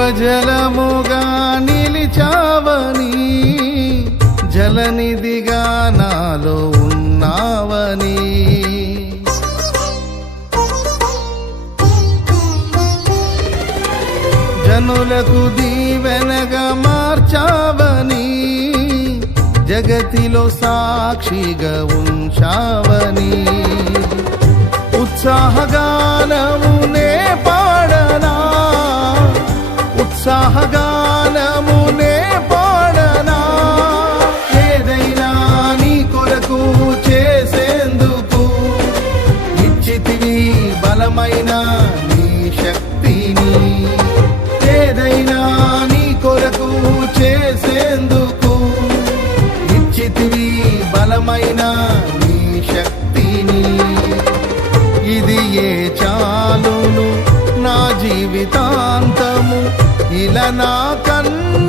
జీవజలముగా నిలిచావని, జలనిధిగా నాలో ఉన్నావని, జనులకు దీవెనగా మార్చావని, జగతిలో సాక్షిగా ఉంచావని, ఉత్సాహగానమునే పాడనా, ఉత్సాహగానమునే పాడనా, ఏదైనా నీ కొరకు చేసేందుకు ఇచ్చితివి బలమైన నీ శక్తిని, ఏదైనా నీ కొరకు చేసేందుకు ఇచ్చితివి బలమైన నీ శక్తిని, ఇది ఏ చాలును నా జీవితాంతము, ఇలా నా కన్నులారా